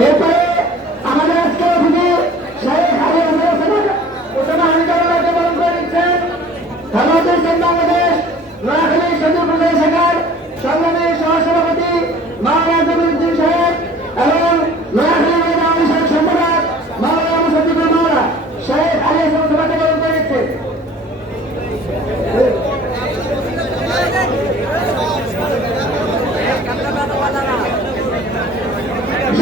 এরপরে